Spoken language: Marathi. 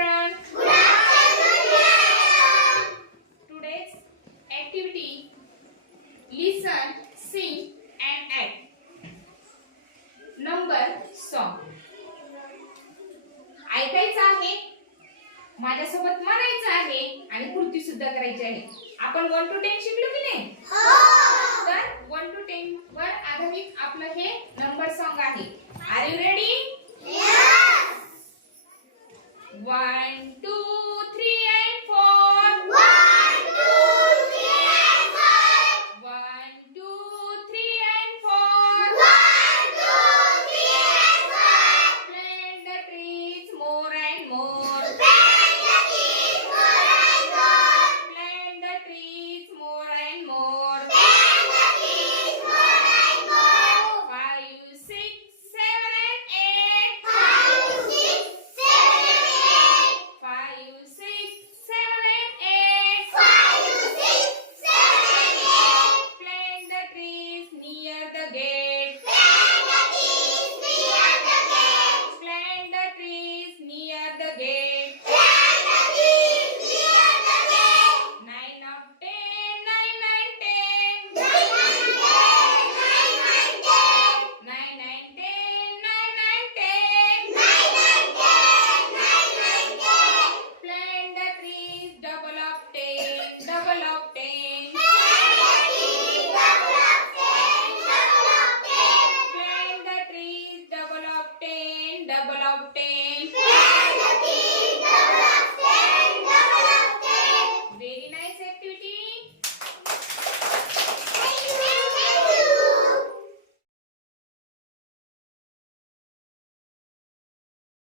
children. Today's activity listen, sing and act. Number song. ऐकायचं आहे माझ्यासोबत म्हणायचं आहे आणि कृती सुद्धा करायची आहे आपण वन टू टेन शिकलो की नाही तर वन टू टेन वर आधारित आपलं हे नंबर सॉन्ग आहे आर वन टू